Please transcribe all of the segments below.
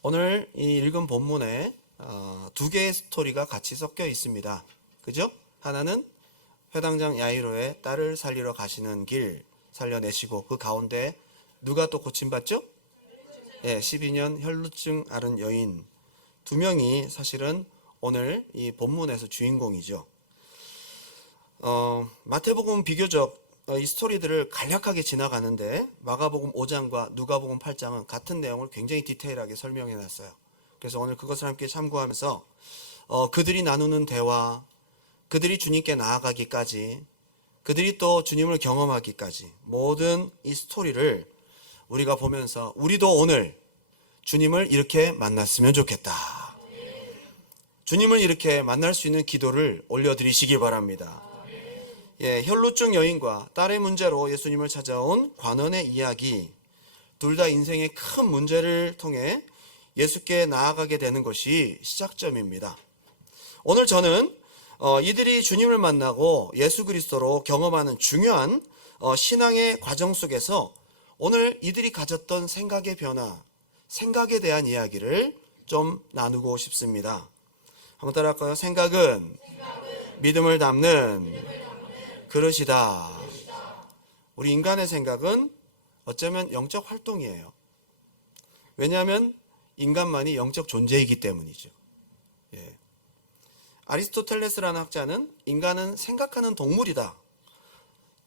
오늘 이 읽은 본문에 두 개의 스토리가 같이 섞여 있습니다. 그죠? 하나는 회당장 야이로의 딸을 살리러 가시는 길 살려내시고, 그 가운데 누가 또 고침받죠? 12년 혈루증 앓은 여인 두 명이 사실은 오늘 이 본문에서 주인공이죠. 마태복음 비교적 이 스토리들을 간략하게 지나가는데, 마가복음 5장과 누가복음 8장은 같은 내용을 굉장히 디테일하게 설명해 놨어요. 그래서 오늘 그것을 함께 참고하면서 그들이 나누는 대화, 그들이 주님께 나아가기까지, 그들이 또 주님을 경험하기까지 모든 이 스토리를 우리가 보면서 우리도 오늘 주님을 이렇게 만났으면 좋겠다, 주님을 이렇게 만날 수 있는 기도를 올려드리시기 바랍니다. 혈루증 여인과 딸의 문제로 예수님을 찾아온 관원의 이야기, 둘 다 인생의 큰 문제를 통해 예수께 나아가게 되는 것이 시작점입니다. 오늘 저는 이들이 주님을 만나고 예수 그리스도로 경험하는 중요한 신앙의 과정 속에서 오늘 이들이 가졌던 생각의 변화, 생각에 대한 이야기를 좀 나누고 싶습니다. 한번 따라할까요? 생각은 믿음을 담는 그릇이다. 우리 인간의 생각은 어쩌면 영적 활동이에요. 왜냐하면 인간만이 영적 존재이기 때문이죠. 아리스토텔레스라는 학자는 인간은 생각하는 동물이다,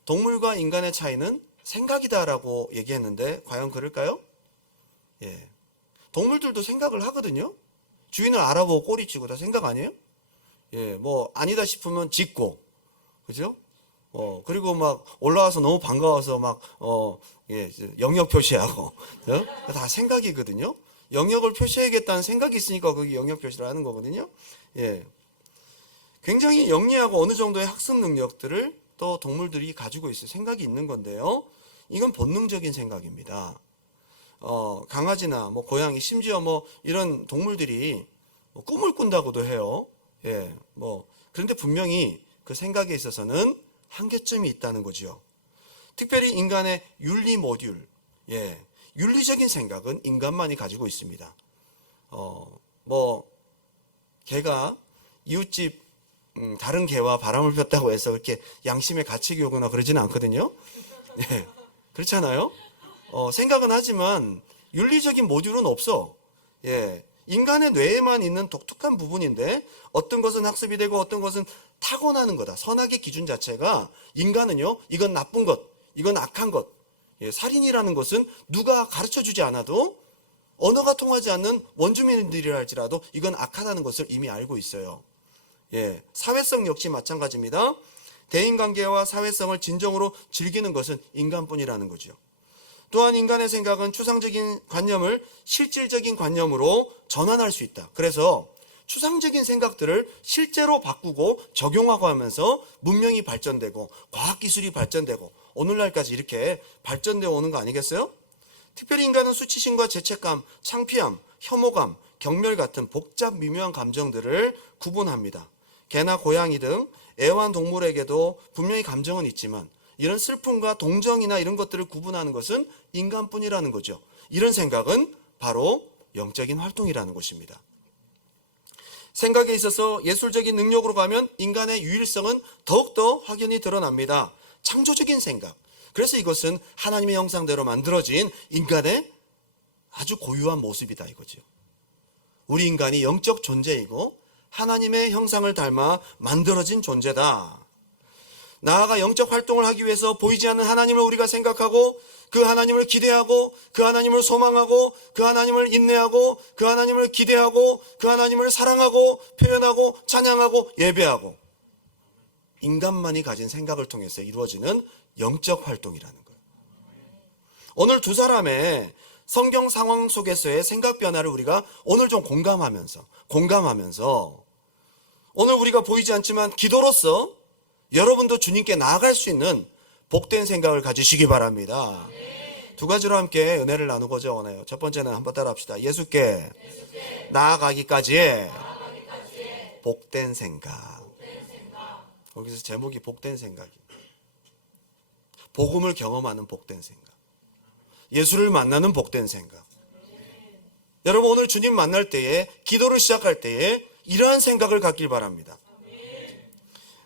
동물과 인간의 차이는 생각이다라고 얘기했는데 과연 그럴까요? 동물들도 생각을 하거든요. 주인을 알아보고 꼬리치고 다 생각 아니에요? 뭐 아니다 싶으면 짖고, 그죠? 그리고 막 올라와서 너무 반가워서 막 영역 표시하고, 다 생각이거든요. 영역을 표시해야겠다는 생각이 있으니까 그게 영역 표시를 하는 거거든요. 굉장히 영리하고 어느 정도의 학습 능력들을 또 동물들이 가지고 있어요. 생각이 있는 건데요. 이건 본능적인 생각입니다. 강아지나 뭐 고양이, 심지어 뭐 이런 동물들이 뭐 꿈을 꾼다고도 해요. 그런데 분명히 그 생각에 있어서는 한계점이 있다는 거죠. 특별히 인간의 윤리 모듈, 윤리적인 생각은 인간만이 가지고 있습니다. 개가 이웃집 다른 개와 바람을 폈다고 해서 그렇게 양심의 가책이 오거나 그러지는 않거든요. 그렇잖아요. 생각은 하지만 윤리적인 모듈은 없어. 인간의 뇌에만 있는 독특한 부분인데, 어떤 것은 학습이 되고 어떤 것은 타고나는 거다. 선악의 기준 자체가, 인간은요, 이건 나쁜 것, 이건 악한 것, 살인이라는 것은 누가 가르쳐주지 않아도 언어가 통하지 않는 원주민들이라 할지라도 이건 악하다는 것을 이미 알고 있어요. 사회성 역시 마찬가지입니다. 대인관계와 사회성을 진정으로 즐기는 것은 인간뿐이라는 거죠. 또한 인간의 생각은 추상적인 관념을 실질적인 관념으로 전환할 수 있다. 그래서 추상적인 생각들을 실제로 바꾸고 적용하고 하면서 문명이 발전되고 과학기술이 발전되고 오늘날까지 이렇게 발전되어 오는 거 아니겠어요? 특별히 인간은 수치심과 죄책감, 창피함, 혐오감, 경멸 같은 복잡 미묘한 감정들을 구분합니다. 개나 고양이 등 애완동물에게도 분명히 감정은 있지만 이런 슬픔과 동정이나 이런 것들을 구분하는 것은 인간뿐이라는 거죠. 이런 생각은 바로 영적인 활동이라는 것입니다. 생각에 있어서 예술적인 능력으로 가면 인간의 유일성은 더욱더 확연히 드러납니다. 창조적인 생각. 그래서 이것은 하나님의 형상대로 만들어진 인간의 아주 고유한 모습이다 이거죠. 우리 인간이 영적 존재이고 하나님의 형상을 닮아 만들어진 존재다. 나아가 영적 활동을 하기 위해서 보이지 않는 하나님을 우리가 생각하고, 그 하나님을 기대하고, 그 하나님을 소망하고, 그 하나님을 인내하고, 그 하나님을 기대하고, 그 하나님을 사랑하고, 표현하고, 찬양하고, 예배하고, 인간만이 가진 생각을 통해서 이루어지는 영적 활동이라는 거예요. 오늘 두 사람의 성경 상황 속에서의 생각 변화를 우리가 오늘 좀 공감하면서 오늘 우리가 보이지 않지만 기도로서 여러분도 주님께 나아갈 수 있는 복된 생각을 가지시기 바랍니다. 두 가지로 함께 은혜를 나누고자 원해요. 첫 번째는 한번 따라 합시다. 예수께 나아가기까지의 복된 생각. 거기서 제목이 복된 생각입니다. 복음을 경험하는 복된 생각, 예수를 만나는 복된 생각. 여러분 오늘 주님 만날 때에 기도를 시작할 때에 이러한 생각을 갖길 바랍니다.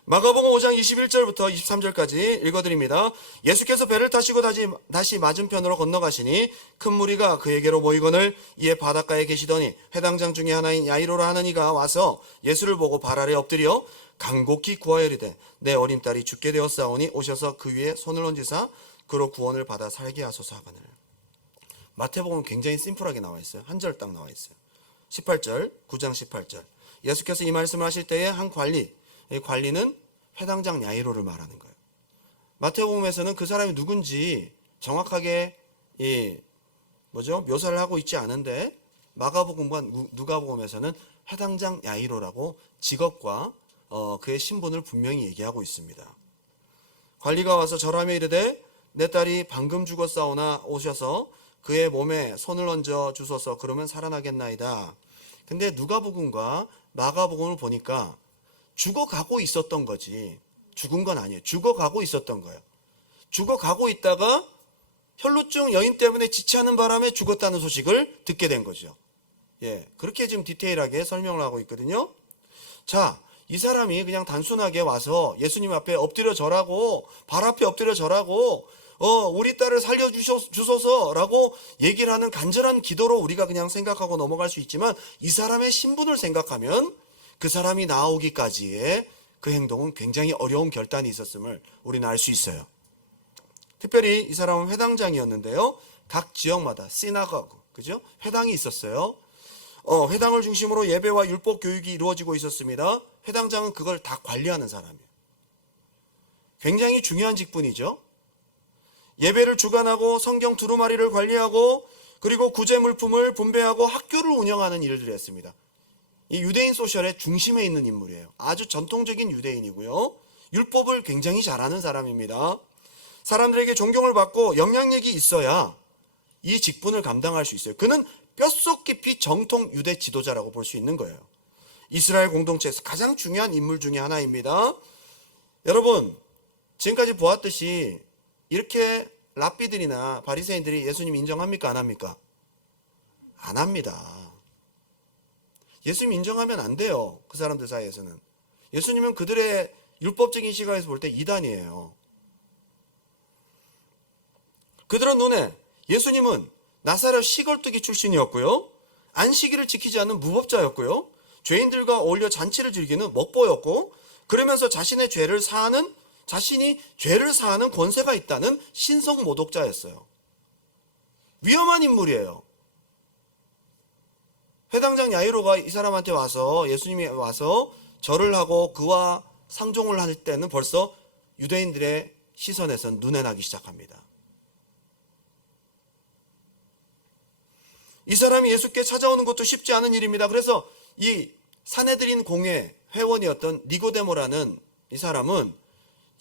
마가복음 5장 21절부터 23절까지 읽어드립니다. 예수께서 배를 타시고 다시 맞은편으로 건너가시니 큰 무리가 그에게로 모이거늘 이에 바닷가에 계시더니 회당장 중에 하나인 야이로라 하는 이가 와서 예수를 보고 발 아래 엎드려 간곡히 구하여 이르되 내 어린 딸이 죽게 되었사오니 오셔서 그 위에 손을 얹으사 그로 구원을 받아 살게 하소서 하거늘. 마태복음은 굉장히 심플하게 나와 있어요. 한 절 딱 나와 있어요. 18절, 9장 18절. 예수께서 이 말씀을 하실 때에 한 이 관리는 회당장 야이로를 말하는 거예요. 마태복음에서는 그 사람이 누군지 정확하게 묘사를 하고 있지 않은데 마가복음과 누가복음에서는 회당장 야이로라고 직업과 그의 신분을 분명히 얘기하고 있습니다. 관리가 와서 절하며 이르되 내 딸이 방금 죽었사오나 오셔서 그의 몸에 손을 얹어 주소서 그러면 살아나겠나이다. 근데 누가복음과 마가복음을 보니까 죽어가고 있었던 거지 죽은 건 아니에요. 죽어가고 있었던 거예요. 죽어가고 있다가 혈루증 여인 때문에 지체하는 바람에 죽었다는 소식을 듣게 된 거죠. 그렇게 지금 디테일하게 설명을 하고 있거든요. 자, 이 사람이 그냥 단순하게 와서 예수님 앞에 엎드려 절하고 발 앞에 엎드려 절하고 우리 딸을 살려주소서라고 얘기를 하는 간절한 기도로 우리가 그냥 생각하고 넘어갈 수 있지만 이 사람의 신분을 생각하면 그 사람이 나오기까지의 그 행동은 굉장히 어려운 결단이 있었음을 우리는 알 수 있어요. 특별히 이 사람은 회당장이었는데요. 각 지역마다 시나고그, 그죠? 회당이 있었어요. 회당을 중심으로 예배와 율법 교육이 이루어지고 있었습니다. 회당장은 그걸 다 관리하는 사람이에요. 굉장히 중요한 직분이죠. 예배를 주관하고 성경 두루마리를 관리하고 그리고 구제 물품을 분배하고 학교를 운영하는 일들을 했습니다. 이 유대인 소셜의 중심에 있는 인물이에요. 아주 전통적인 유대인이고요. 율법을 굉장히 잘하는 사람입니다. 사람들에게 존경을 받고 영향력이 있어야 이 직분을 감당할 수 있어요. 그는 뼛속 깊이 정통 유대 지도자라고 볼 수 있는 거예요. 이스라엘 공동체에서 가장 중요한 인물 중에 하나입니다. 여러분, 지금까지 보았듯이 이렇게 랍비들이나 바리새인들이 예수님 인정합니까? 안 합니까? 안 합니다. 예수님 인정하면 안 돼요. 그 사람들 사이에서는. 예수님은 그들의 율법적인 시각에서 볼 때 이단이에요. 그들은 눈에 예수님은 나사렛 시골뜨기 출신이었고요. 안식일을 지키지 않는 무법자였고요. 죄인들과 어울려 잔치를 즐기는 먹보였고 그러면서 자신이 죄를 사하는 권세가 있다는 신성 모독자였어요. 위험한 인물이에요. 회당장 야이로가 이 사람한테 와서 예수님이 와서 절을 하고 그와 상종을 할 때는 벌써 유대인들의 시선에선 눈에 나기 시작합니다. 이 사람이 예수께 찾아오는 것도 쉽지 않은 일입니다. 그래서 이 산헤드린 공회 회원이었던 니고데모라는 이 사람은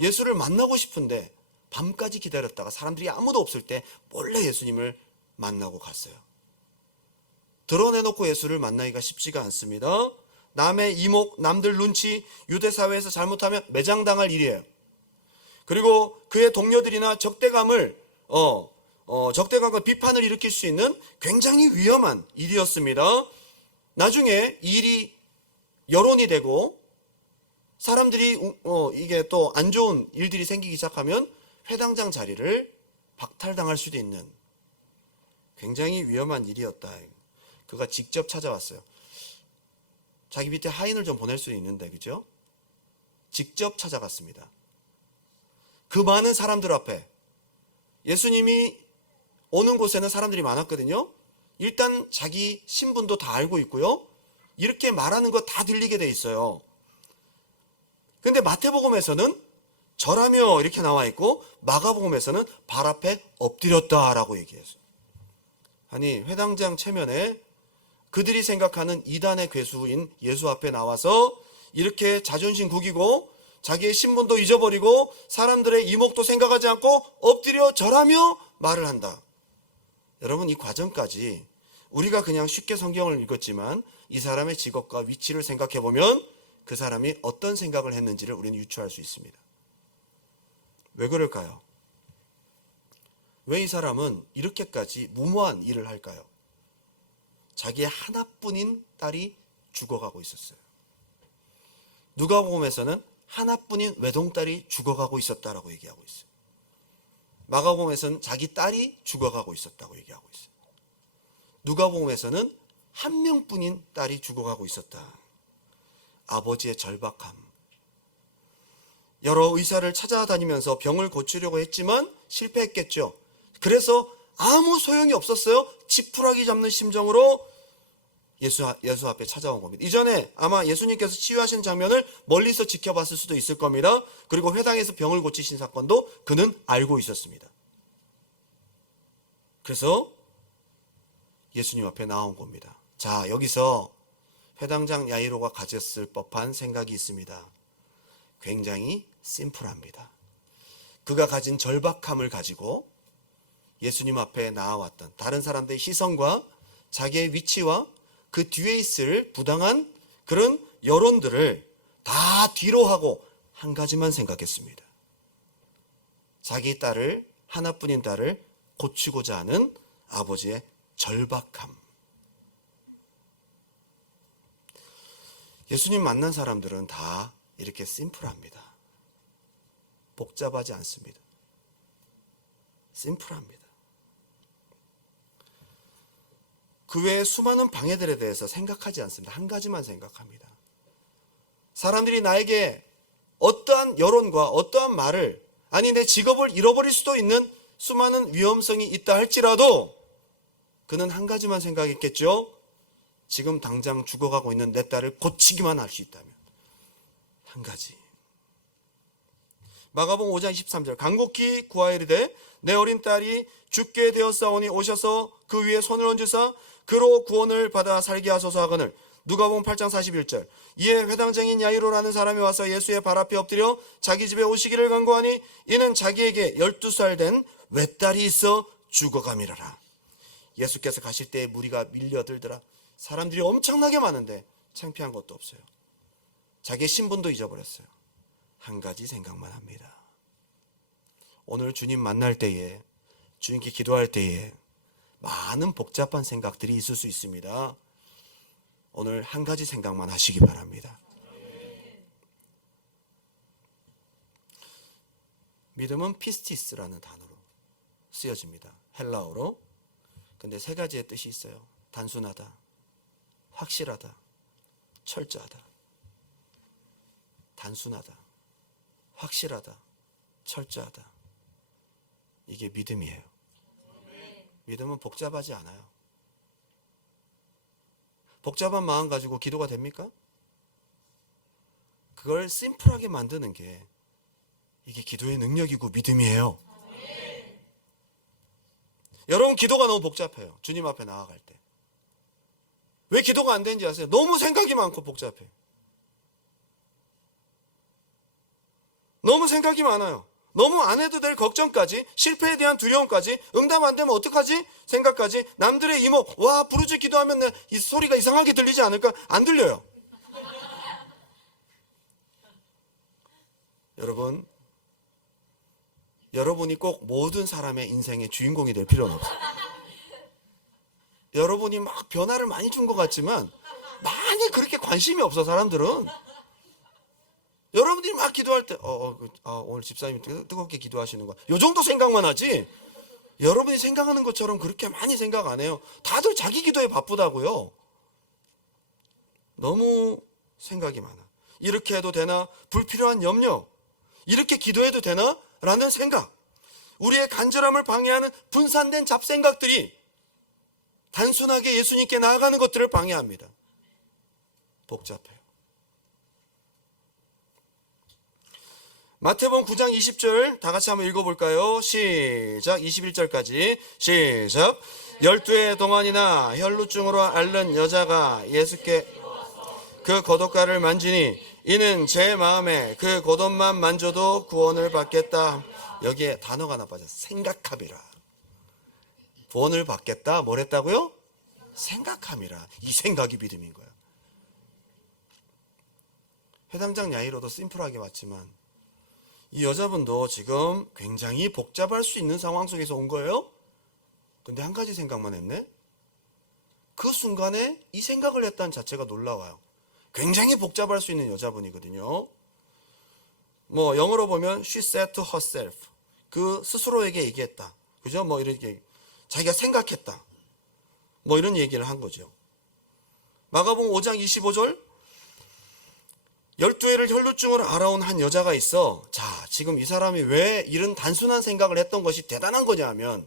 예수를 만나고 싶은데 밤까지 기다렸다가 사람들이 아무도 없을 때 몰래 예수님을 만나고 갔어요. 드러내놓고 예수를 만나기가 쉽지가 않습니다. 남의 이목, 남들 눈치, 유대 사회에서 잘못하면 매장당할 일이에요. 그리고 그의 동료들이나 적대감과 비판을 일으킬 수 있는 굉장히 위험한 일이었습니다. 나중에 이 일이 여론이 되고 사람들이 이게 또 안 좋은 일들이 생기기 시작하면 회당장 자리를 박탈당할 수도 있는 굉장히 위험한 일이었다. 그가 직접 찾아왔어요. 자기 밑에 하인을 좀 보낼 수도 있는데, 그죠? 직접 찾아갔습니다. 그 많은 사람들 앞에 예수님이 오는 곳에는 사람들이 많았거든요. 일단 자기 신분도 다 알고 있고요. 이렇게 말하는 거 다 들리게 돼 있어요. 근데 마태복음에서는 절하며 이렇게 나와 있고 마가복음에서는 발 앞에 엎드렸다라고 얘기했어요. 아니, 회당장 체면에 그들이 생각하는 이단의 괴수인 예수 앞에 나와서 이렇게 자존심 구기고 자기의 신분도 잊어버리고 사람들의 이목도 생각하지 않고 엎드려 절하며 말을 한다. 여러분, 이 과정까지 우리가 그냥 쉽게 성경을 읽었지만 이 사람의 직업과 위치를 생각해 보면 그 사람이 어떤 생각을 했는지를 우리는 유추할 수 있습니다. 왜 그럴까요? 왜 이 사람은 이렇게까지 무모한 일을 할까요? 자기의 하나뿐인 딸이 죽어가고 있었어요. 누가복음에서는 하나뿐인 외동딸이 죽어가고 있었다라고 얘기하고 있어요. 마가복음에서는 자기 딸이 죽어가고 있었다고 얘기하고 있어요. 누가복음에서는 한 명뿐인 딸이 죽어가고 있었다. 아버지의 절박함. 여러 의사를 찾아다니면서 병을 고치려고 했지만 실패했겠죠. 그래서 아무 소용이 없었어요. 지푸라기 잡는 심정으로 예수 앞에 찾아온 겁니다. 이전에 아마 예수님께서 치유하신 장면을 멀리서 지켜봤을 수도 있을 겁니다. 그리고 회당에서 병을 고치신 사건도 그는 알고 있었습니다. 그래서 예수님 앞에 나온 겁니다. 자, 여기서 회당장 야이로가 가졌을 법한 생각이 있습니다. 굉장히 심플합니다. 그가 가진 절박함을 가지고 예수님 앞에 나아왔던 다른 사람들의 시선과 자기의 위치와 그 뒤에 있을 부당한 그런 여론들을 다 뒤로 하고 한 가지만 생각했습니다. 자기 딸을, 하나뿐인 딸을 고치고자 하는 아버지의 절박함. 예수님 만난 사람들은 다 이렇게 심플합니다. 복잡하지 않습니다. 심플합니다. 그 외에 수많은 방해들에 대해서 생각하지 않습니다. 한 가지만 생각합니다. 사람들이 나에게 어떠한 여론과 어떠한 말을, 아니 내 직업을 잃어버릴 수도 있는 수많은 위험성이 있다 할지라도 그는 한 가지만 생각했겠죠. 지금 당장 죽어가고 있는 내 딸을 고치기만 할 수 있다면. 한 가지. 마가복음 5장 23절 간곡히 구하이르되 내 어린 딸이 죽게 되었사오니 오셔서 그 위에 손을 얹으사 그로 구원을 받아 살게 하소서 하거늘. 누가복음 8장 41절 이에 회당장인 야이로라는 사람이 와서 예수의 발 앞에 엎드려 자기 집에 오시기를 간구하니 이는 자기에게 12살 된 외딸이 있어 죽어감이라라. 예수께서 가실 때 무리가 밀려들더라. 사람들이 엄청나게 많은데 창피한 것도 없어요. 자기의 신분도 잊어버렸어요. 한 가지 생각만 합니다. 오늘 주님 만날 때에, 주님께 기도할 때에 많은 복잡한 생각들이 있을 수 있습니다. 오늘 한 가지 생각만 하시기 바랍니다. 믿음은 피스티스라는 단어로 쓰여집니다. 헬라어로. 근데 세 가지의 뜻이 있어요. 단순하다, 확실하다, 철저하다. 단순하다, 확실하다, 철저하다. 이게 믿음이에요. 믿음은 복잡하지 않아요. 복잡한 마음 가지고 기도가 됩니까? 그걸 심플하게 만드는 게 이게 기도의 능력이고 믿음이에요. 여러분 기도가 너무 복잡해요. 주님 앞에 나아갈 때. 왜 기도가 안 되는지 아세요? 너무 생각이 많고 복잡해. 너무 생각이 많아요. 너무 안 해도 될 걱정까지, 실패에 대한 두려움까지, 응답 안 되면 어떡하지? 생각까지, 남들의 이목, 와 부르짖 기도하면 이 소리가 이상하게 들리지 않을까? 안 들려요. 여러분이 꼭 모든 사람의 인생의 주인공이 될 필요는 없어요. 여러분이 막 변화를 많이 준 것 같지만 많이 그렇게 관심이 없어 사람들은. 여러분들이 막 기도할 때 오늘 집사님이 뜨겁게 기도하시는 거야. 요 정도 생각만 하지 여러분이 생각하는 것처럼 그렇게 많이 생각 안 해요. 다들 자기 기도에 바쁘다고요. 너무 생각이 많아. 이렇게 해도 되나? 불필요한 염려. 이렇게 기도해도 되나? 라는 생각. 우리의 간절함을 방해하는 분산된 잡생각들이 단순하게 예수님께 나아가는 것들을 방해합니다. 복잡해요. 마태복음 9장 20절 다 같이 한번 읽어볼까요? 시작. 21절까지 시작. 12해 동안이나 혈루증으로 앓는 여자가 예수께 그 겉옷가를 만지니 이는 제 마음에 그 겉옷만 만져도 구원을 받겠다. 여기에 단어가 하나 빠졌어. 생각함이라. 구원을 받겠다. 뭘 했다고요? 생각함이라. 이 생각이 믿음인 거야. 회당장 야이로도 심플하게 왔지만 이 여자분도 지금 굉장히 복잡할 수 있는 상황 속에서 온 거예요. 근데 한 가지 생각만 했네. 그 순간에 이 생각을 했다는 자체가 놀라워요. 굉장히 복잡할 수 있는 여자분이거든요. 뭐 영어로 보면 she said to herself, 그 스스로에게 얘기했다. 그죠? 뭐 이렇게 자기가 생각했다. 뭐 이런 얘기를 한 거죠. 마가복음 5장 25절, 12해를 혈루증으로 앓아온 한 여자가 있어. 자, 지금 이 사람이 왜 이런 단순한 생각을 했던 것이 대단한 거냐 하면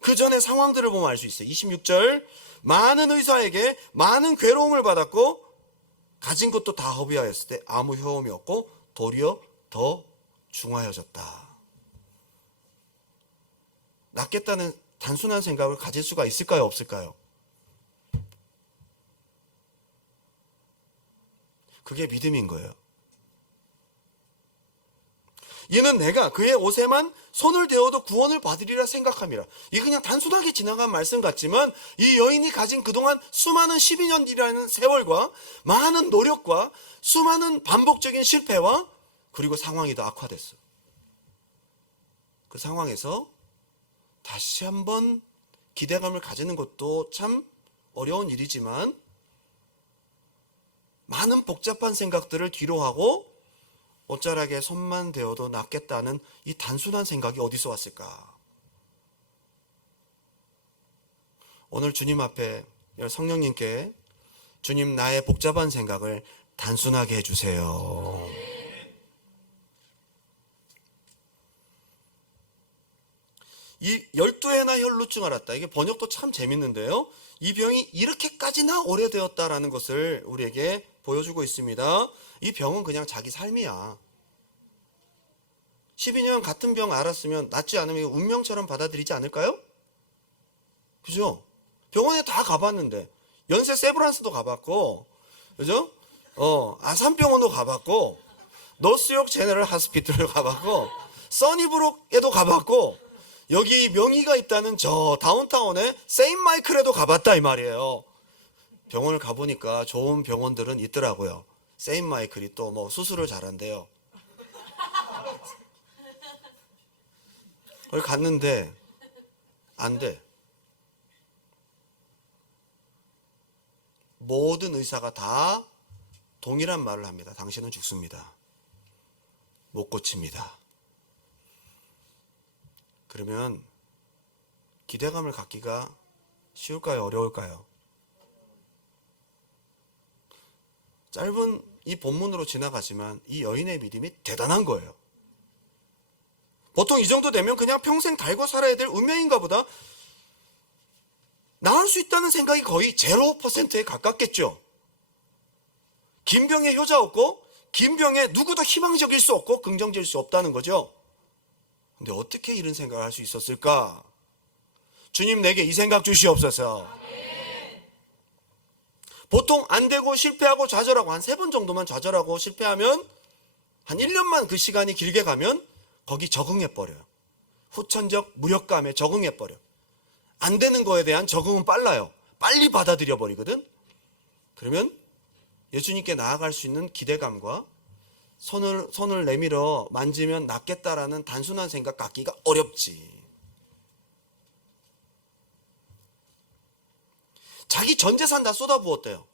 그 전에 상황들을 보면 알 수 있어요. 26절, 많은 의사에게 많은 괴로움을 받았고 가진 것도 다 허비하였을 때 아무 효험이 없고 도리어 더 중하여졌다. 낫겠다는 단순한 생각을 가질 수가 있을까요? 없을까요? 그게 믿음인 거예요. 이는 내가 그의 옷에만 손을 대어도 구원을 받으리라 생각함이라. 이게 그냥 단순하게 지나간 말씀 같지만 이 여인이 가진 그동안 수많은 12년이라는 세월과 많은 노력과 수많은 반복적인 실패와 그리고 상황이 더 악화됐어요. 그 상황에서 다시 한번 기대감을 가지는 것도 참 어려운 일이지만 많은 복잡한 생각들을 뒤로하고 옷자락에 손만 대어도 낫겠다는 이 단순한 생각이 어디서 왔을까? 오늘 주님 앞에 성령님께 주님, 나의 복잡한 생각을 단순하게 해주세요. 이 12해나 혈루증 앓았다. 이게 번역도 참 재밌는데요. 이 병이 이렇게까지나 오래되었다라는 것을 우리에게 보여주고 있습니다. 이 병은 그냥 자기 삶이야. 12년 같은 병 앓았으면 낫지 않으면 운명처럼 받아들이지 않을까요? 그죠? 병원에 다 가봤는데 연세 세브란스도 가봤고, 그죠? 아산병원도 가봤고, 노스욕 제너럴 하스피털을 가봤고, 써니브룩에도 가봤고, 여기 명의가 있다는 저 다운타운에 세인트 마이클에도 가봤다 이 말이에요. 병원을 가보니까 좋은 병원들은 있더라고요. 세인트 마이클이 또 뭐 수술을 잘한대요. 거기 갔는데 안 돼. 모든 의사가 다 동일한 말을 합니다. 당신은 죽습니다. 못 고칩니다. 그러면 기대감을 갖기가 쉬울까요? 어려울까요? 짧은 이 본문으로 지나가지만 이 여인의 믿음이 대단한 거예요. 보통 이 정도 되면 그냥 평생 달고 살아야 될 운명인가 보다. 나을 수 있다는 생각이 거의 0%에 가깝겠죠. 긴 병에 효자 없고 긴 병에 누구도 희망적일 수 없고 긍정적일 수 없다는 거죠. 근데 어떻게 이런 생각을 할 수 있었을까? 주님, 내게 이 생각 주시옵소서. 보통 안 되고 실패하고 좌절하고 한 3번 정도만 좌절하고 실패하면 한 1년만 그 시간이 길게 가면 거기 적응해버려요. 후천적 무력감에 적응해버려요. 안 되는 거에 대한 적응은 빨라요. 빨리 받아들여 버리거든. 그러면 예수님께 나아갈 수 있는 기대감과 손을 내밀어 만지면 낫겠다라는 단순한 생각 갖기가 어렵지. 자기 전 재산 다 쏟아부었대요.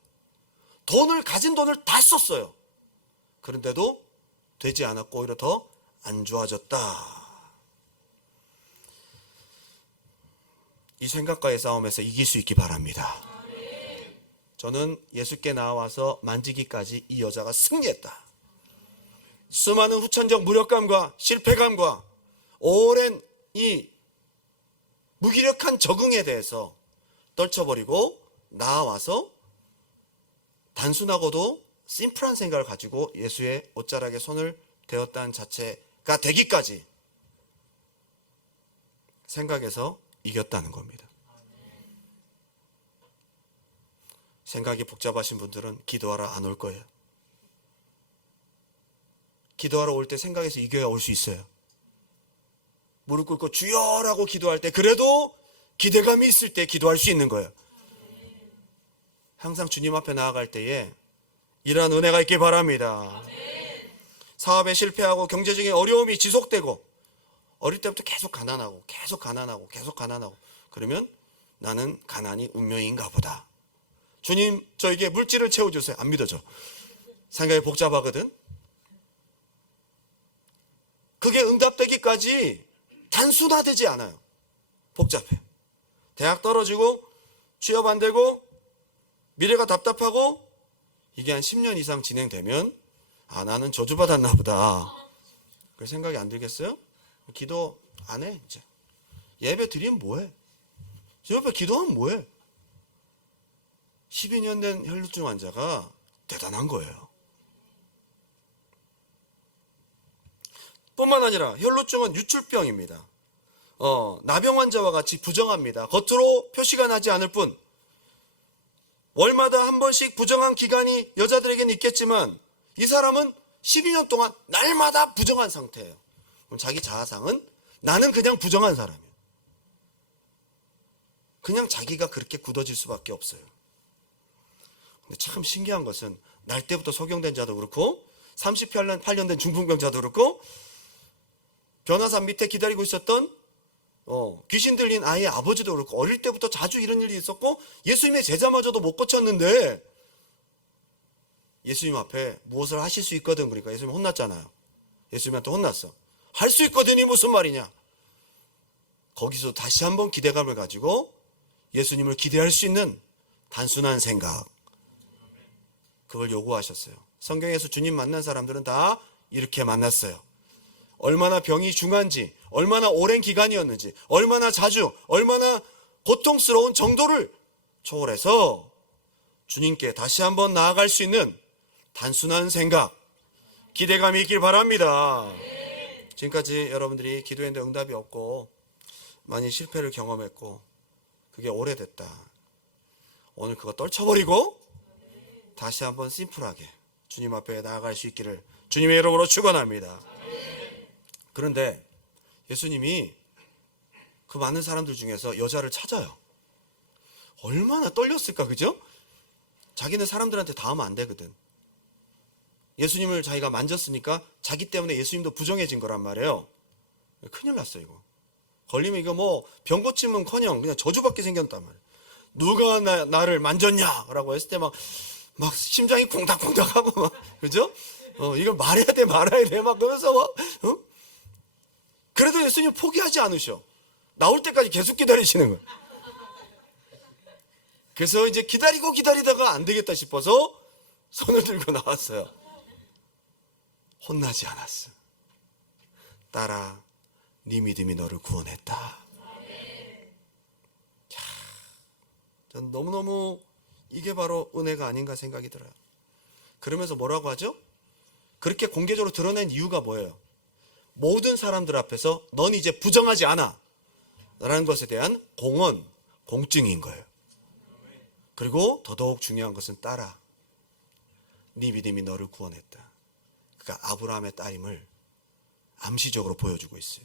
가진 돈을 다 썼어요. 그런데도 되지 않았고 오히려 더 안 좋아졌다. 이 생각과의 싸움에서 이길 수 있기 바랍니다. 저는 예수께 나와서 만지기까지 이 여자가 승리했다. 수많은 후천적 무력감과 실패감과 오랜 이 무기력한 적응에 대해서 떨쳐버리고 나와서 단순하고도 심플한 생각을 가지고 예수의 옷자락에 손을 대었다는 자체가 되기까지 생각에서 이겼다는 겁니다. 생각이 복잡하신 분들은 기도하러 안 올 거예요. 기도하러 올 때 생각에서 이겨야 올 수 있어요. 무릎 꿇고 주여라고 기도할 때 그래도 기대감이 있을 때 기도할 수 있는 거예요. 항상 주님 앞에 나아갈 때에 이러한 은혜가 있길 바랍니다. 사업에 실패하고 경제적인 어려움이 지속되고 어릴 때부터 계속 가난하고 그러면 나는 가난이 운명인가 보다. 주님 저에게 물질을 채워주세요. 안 믿어져. 생각이 복잡하거든. 그게 응답되기까지 단순화되지 않아요. 복잡해. 대학 떨어지고 취업 안 되고 미래가 답답하고 이게 한 10년 이상 진행되면 나는 저주받았나 보다. 그 생각이 안 들겠어요? 기도 안 해 이제. 예배 드리면 뭐해? 옆에 기도하면 뭐해? 12년 된 혈루증 환자가 대단한 거예요. 뿐만 아니라 혈루증은 유출병입니다. 나병 환자와 같이 부정합니다. 겉으로 표시가 나지 않을 뿐 월마다 한 번씩 부정한 기간이 여자들에게는 있겠지만 이 사람은 12년 동안 날마다 부정한 상태예요. 그럼 자기 자아상은 나는 그냥 부정한 사람이에요. 그냥 자기가 그렇게 굳어질 수밖에 없어요. 근데 참 신기한 것은 날 때부터 소경된 자도 그렇고 38년 된 중풍병자도 그렇고 변화산 밑에 기다리고 있었던 귀신 들린 아이의 아버지도 그렇고 어릴 때부터 자주 이런 일이 있었고 예수님의 제자마저도 못 고쳤는데 예수님 앞에 무엇을 하실 수 있거든. 그러니까 예수님 혼났잖아요. 예수님한테 혼났어. 할 수 있거든이 무슨 말이냐. 거기서 다시 한번 기대감을 가지고 예수님을 기대할 수 있는 단순한 생각, 그걸 요구하셨어요. 성경에서 주님 만난 사람들은 다 이렇게 만났어요. 얼마나 병이 중한지, 얼마나 오랜 기간이었는지, 얼마나 자주, 얼마나 고통스러운 정도를 초월해서 주님께 다시 한번 나아갈 수 있는 단순한 생각, 기대감이 있길 바랍니다. 지금까지 여러분들이 기도했는데 응답이 없고 많이 실패를 경험했고 그게 오래됐다. 오늘 그거 떨쳐버리고 다시 한번 심플하게 주님 앞에 나아갈 수 있기를 주님의 이름으로 축원합니다. 그런데 예수님이 그 많은 사람들 중에서 여자를 찾아요. 얼마나 떨렸을까, 그죠? 자기는 사람들한테 닿으면 안 되거든. 예수님을 자기가 만졌으니까 자기 때문에 예수님도 부정해진 거란 말이에요. 큰일 났어 이거. 걸리면 이거 뭐 병 고침은커녕 그냥 저주받게 생겼단 말이에요. 누가 나를 만졌냐? 라고 했을 때 막 심장이 콩닥콩닥하고 막, 그죠? 이걸 말해야 돼 말아야 돼 막 그러면서 막 그래도 예수님 포기하지 않으셔. 나올 때까지 계속 기다리시는 거예요. 그래서 이제 기다리다가 안 되겠다 싶어서 손을 들고 나왔어요. 혼나지 않았어. 딸아, 네 믿음이 너를 구원했다. 전 너무너무 이게 바로 은혜가 아닌가 생각이 들어요. 그러면서 뭐라고 하죠? 그렇게 공개적으로 드러낸 이유가 뭐예요? 모든 사람들 앞에서 넌 이제 부정하지 않아 라는 것에 대한 공언, 공증인 거예요. 그리고 더더욱 중요한 것은 딸아, 네 믿음이 너를 구원했다. 그러니까 아브라함의 딸임을 암시적으로 보여주고 있어요.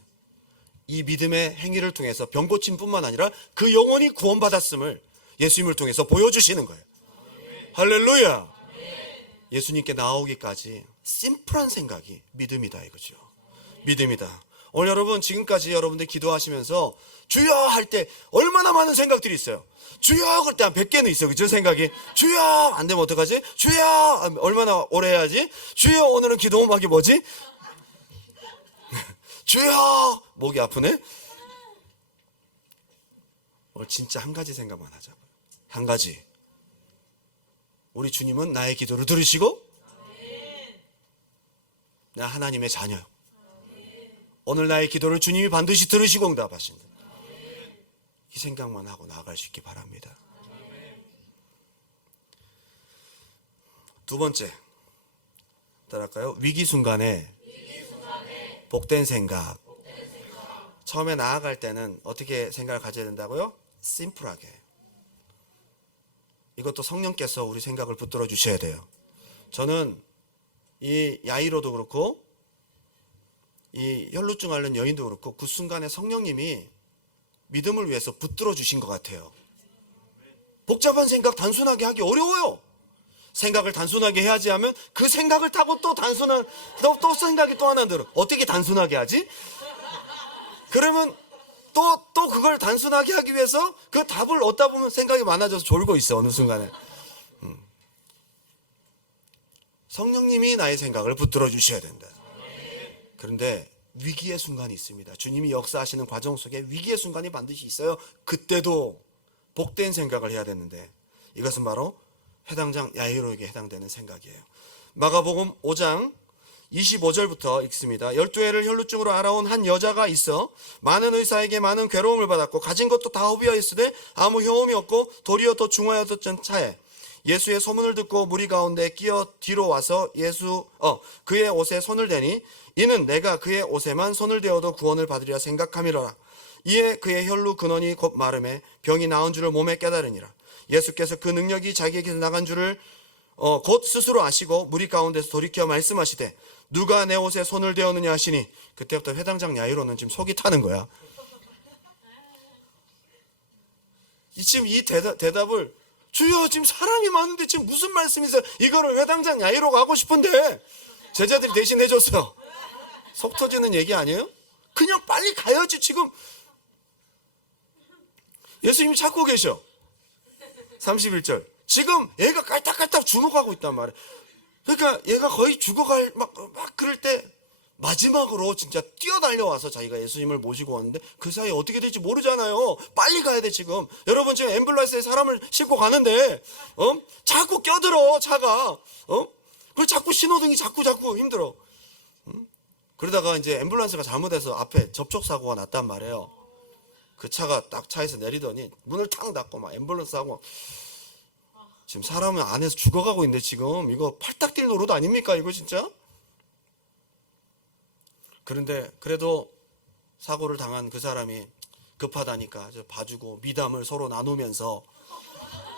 이 믿음의 행위를 통해서 병 고침뿐만 아니라 그 영혼이 구원받았음을 예수님을 통해서 보여주시는 거예요. 할렐루야. 예수님께 나오기까지 심플한 생각이 믿음이다 이거죠. 믿음이다. 오늘 여러분 지금까지 여러분들 기도하시면서 주여 할 때 얼마나 많은 생각들이 있어요. 주여 그럴 때 한 100개는 있어. 그죠? 생각이. 주여 안 되면 어떡하지? 주여 얼마나 오래 해야지? 주여 오늘은 기도 음악이 뭐지? 주여 목이 아프네? 오늘 진짜 한 가지 생각만 하자고요. 한 가지. 우리 주님은 나의 기도를 들으시고 나 하나님의 자녀요. 오늘 나의 기도를 주님이 반드시 들으시고 응답하신다. 이 생각만 하고 나아갈 수 있기 바랍니다. 두 번째, 따라할까요? 위기 순간에 복된 생각. 처음에 나아갈 때는 어떻게 생각을 가져야 된다고요? 심플하게. 이것도 성령께서 우리 생각을 붙들어 주셔야 돼요. 저는 이 야이로도 그렇고 이 혈루증 앓는 여인도 그렇고 그 순간에 성령님이 믿음을 위해서 붙들어 주신 것 같아요. 복잡한 생각 단순하게 하기 어려워요. 생각을 단순하게 해야지 하면 그 생각을 타고 또 단순한 또 생각이 또 하나 들어. 어떻게 단순하게 하지? 그러면 또 그걸 단순하게 하기 위해서 그 답을 얻다 보면 생각이 많아져서 졸고 있어 어느 순간에. 성령님이 나의 생각을 붙들어 주셔야 된다. 그런데 위기의 순간이 있습니다. 주님이 역사하시는 과정 속에 위기의 순간이 반드시 있어요. 그때도 복된 생각을 해야 되는데 이것은 바로 회당장 야이로에게 해당되는 생각이에요. 마가복음 5장 25절부터 읽습니다. 12해를 혈루증으로 알아온 한 여자가 있어 많은 의사에게 많은 괴로움을 받았고 가진 것도 다 허비하였으되 아무 효험이 없고 도리어 더 중하였던 차에 예수의 소문을 듣고 무리 가운데 끼어 뒤로 와서 그의 옷에 손을 대니 이는 내가 그의 옷에만 손을 대어도 구원을 받으리라 생각함이로라. 이에 그의 혈루 근원이 곧 마름에 병이 나은 줄을 몸에 깨달으니라. 예수께서 그 능력이 자기에게서 나간 줄을 곧 스스로 아시고 무리 가운데서 돌이켜 말씀하시되 누가 내 옷에 손을 대었느냐 하시니 그때부터 회당장 야이로는 지금 속이 타는 거야. 지금 이 대답을 주여 지금 사람이 많은데 지금 무슨 말씀이세요? 이거를 회당장 야이로가 하고 싶은데 제자들이 대신 해줬어요. 속 터지는 얘기 아니에요? 그냥 빨리 가야지. 지금 예수님이 찾고 계셔. 31절 지금 얘가 깔딱깔딱 주목하고 있단 말이에요. 그러니까 얘가 거의 죽어갈 막 그럴 때 마지막으로 진짜 뛰어달려와서 자기가 예수님을 모시고 왔는데 그 사이에 어떻게 될지 모르잖아요. 빨리 가야 돼. 지금 여러분 지금 앰뷸런스에 사람을 싣고 가는데 자꾸 껴들어 차가. 그리고 자꾸 신호등이 자꾸 힘들어. 그러다가 이제 앰뷸런스가 잘못해서 앞에 접촉사고가 났단 말이에요. 그 차가 딱 차에서 내리더니 문을 탁 닫고 막 앰뷸런스하고 지금 사람은 안에서 죽어가고 있는데 지금 이거 팔딱 뛸 노릇 아닙니까 이거 진짜? 그런데 그래도 사고를 당한 그 사람이 급하다니까 봐주고 미담을 서로 나누면서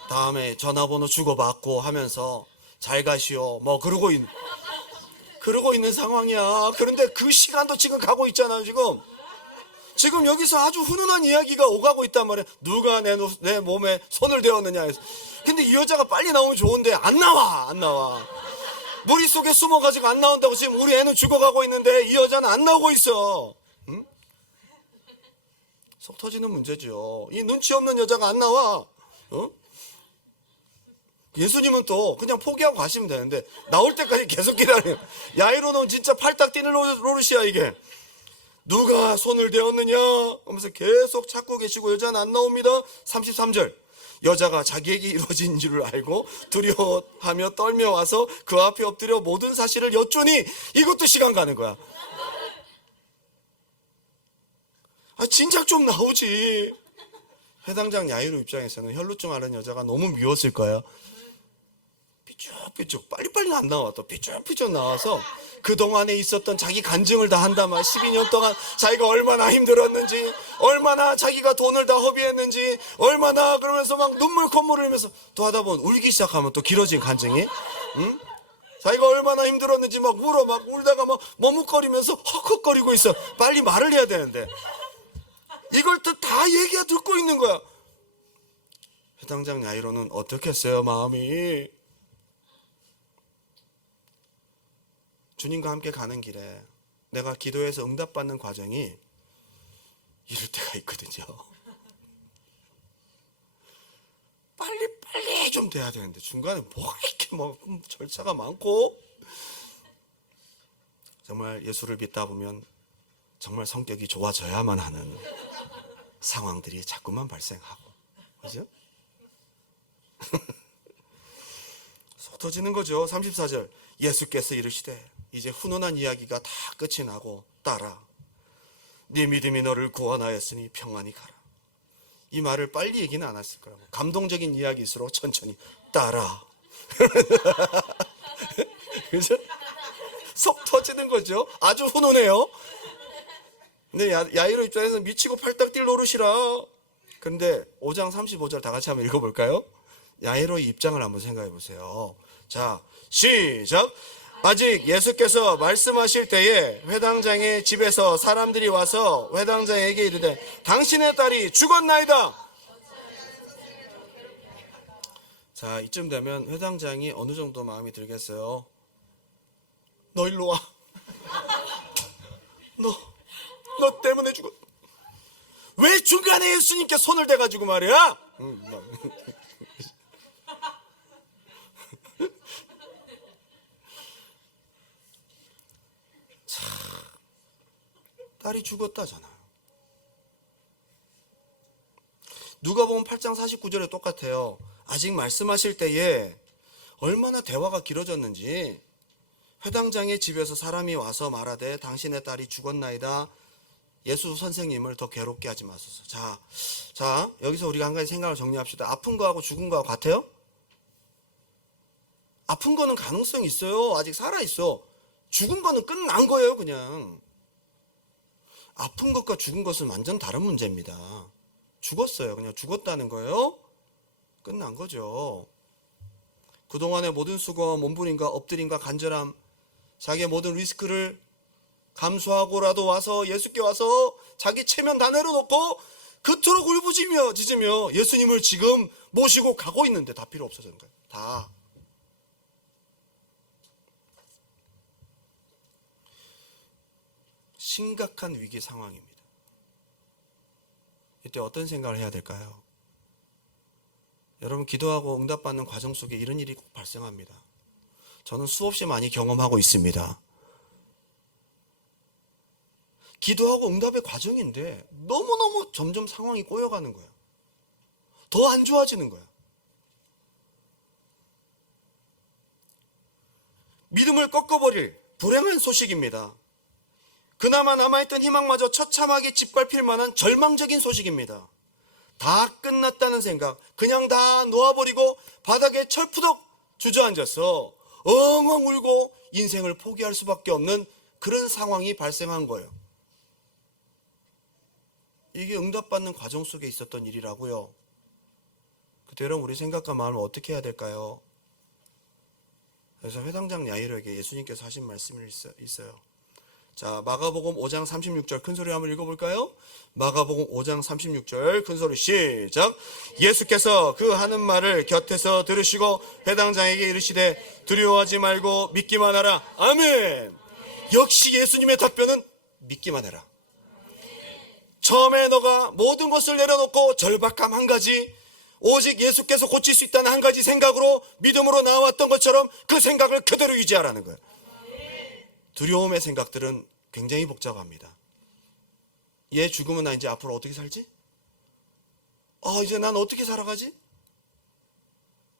다음에 전화번호 주고받고 하면서 잘 가시오 뭐 그러고 있는 상황이야. 그런데 그 시간도 지금 가고 있잖아요. 지금 여기서 아주 훈훈한 이야기가 오가고 있단 말이야. 누가 내 몸에 손을 대었느냐 해서. 근데 이 여자가 빨리 나오면 좋은데 안 나와. 무리 속에 숨어가지고 안 나온다고 지금 우리 애는 죽어가고 있는데 이 여자는 안 나오고 있어. 응? 속 터지는 문제죠. 이 눈치 없는 여자가 안 나와. 예수님은 또 그냥 포기하고 가시면 되는데 나올 때까지 계속 기다려요. 야이로는 진짜 팔딱 뛰는 노릇이야 이게. 누가 손을 대었느냐 하면서 계속 찾고 계시고 여자는 안 나옵니다. 33절 여자가 자기에게 이루어진 줄을 알고 두려워하며 떨며 와서 그 앞에 엎드려 모든 사실을 여쭈니 이것도 시간 가는 거야. 진작 좀 나오지. 회당장 야이로 입장에서는 혈루증 앓은 여자가 너무 미웠을 거야. 삐죽삐죽 빨리빨리 안 나와. 또 삐죽삐죽 나와서 그동안에 있었던 자기 간증을 다 한단 말이야. 12년 동안 자기가 얼마나 힘들었는지, 얼마나 자기가 돈을 다 허비했는지, 얼마나 그러면서 막 눈물 콧물을 흘리면서 또 하다 보면 울기 시작하면 또 길어진 간증이. 응? 자기가 얼마나 힘들었는지 막 울다가 막 머뭇거리면서 헉헉거리고 있어. 빨리 말을 해야 되는데 이걸 또 다 얘기가 듣고 있는 거야. 회당장 야이로는 어떻게 했어요 마음이? 주님과 함께 가는 길에 내가 기도해서 응답받는 과정이 이럴 때가 있거든요. 빨리 좀 돼야 되는데 중간에 뭐가 이렇게 뭐 절차가 많고 정말 예수를 믿다 보면 정말 성격이 좋아져야만 하는 상황들이 자꾸만 발생하고 그죠? 속 터지는 거죠. 34절 예수께서 이르시되 이제 훈훈한 이야기가 다 끝이 나고 따라 네 믿음이 너를 구원하였으니 평안히 가라. 이 말을 빨리 얘기는 안 했을 거라고. 감동적인 이야기일수록 천천히 따라. 그죠? 속 터지는 거죠. 아주 훈훈해요. 근데 야이로 입장에서 미치고 팔딱 뛸 노릇이라. 근데 5장 35절 다 같이 한번 읽어볼까요? 야이로의 입장을 한번 생각해 보세요. 자, 시작. 아직 예수께서 말씀하실 때에 회당장의 집에서 사람들이 와서 회당장에게 이르되 당신의 딸이 죽었나이다. 자, 이쯤 되면 회당장이 어느 정도 마음이 들겠어요? 너 일로 와. 너 때문에 죽었. 왜 중간에 예수님께 손을 대가지고 말이야? 딸이 죽었다잖아요. 누가복음 8장 49절에 똑같아요. 아직 말씀하실 때에 얼마나 대화가 길어졌는지 회당장의 집에서 사람이 와서 말하되 당신의 딸이 죽었나이다. 예수 선생님을 더 괴롭게 하지 마소서. 자, 여기서 우리가 한 가지 생각을 정리합시다. 아픈 거하고 죽은 거하고 같아요? 아픈 거는 가능성이 있어요. 아직 살아있어. 죽은 거는 끝난 거예요, 그냥. 아픈 것과 죽은 것은 완전 다른 문제입니다. 죽었어요. 그냥 죽었다는 거예요. 끝난 거죠. 그동안의 모든 수고와 몸부림과 엎드림과 간절함, 자기의 모든 리스크를 감수하고라도 와서 예수께 와서 자기 체면 다 내려놓고 그토록 울부짖으며 예수님을 지금 모시고 가고 있는데 다 필요 없어지는 거예요. 다. 심각한 위기 상황입니다. 이때 어떤 생각을 해야 될까요? 여러분, 기도하고 응답받는 과정 속에 이런 일이 꼭 발생합니다. 저는 수없이 많이 경험하고 있습니다. 기도하고 응답의 과정인데 너무너무 점점 상황이 꼬여가는 거야. 더 안 좋아지는 거야. 믿음을 꺾어버릴 불행한 소식입니다. 그나마 남아있던 희망마저 처참하게 짓밟힐 만한 절망적인 소식입니다. 다 끝났다는 생각, 그냥 다 놓아버리고 바닥에 철푸덕 주저앉아서 엉엉 울고 인생을 포기할 수밖에 없는 그런 상황이 발생한 거예요. 이게 응답받는 과정 속에 있었던 일이라고요. 그때 우리 생각과 마음을 어떻게 해야 될까요? 그래서 회당장 야이로에게 예수님께서 하신 말씀이 있어요. 자, 마가복음 5장 36절 큰소리 한번 읽어볼까요? 마가복음 5장 36절 큰소리 시작. 예수께서 그 하는 말을 곁에서 들으시고 회당장에게 이르시되 두려워하지 말고 믿기만 하라. 아멘. 역시 예수님의 답변은 믿기만 해라. 처음에 너가 모든 것을 내려놓고 절박함 한 가지, 오직 예수께서 고칠 수 있다는 한 가지 생각으로 믿음으로 나왔던 것처럼 그 생각을 그대로 유지하라는 거예요. 두려움의 생각들은 굉장히 복잡합니다. 얘 죽으면 나 이제 앞으로 어떻게 살지? 이제 난 어떻게 살아가지?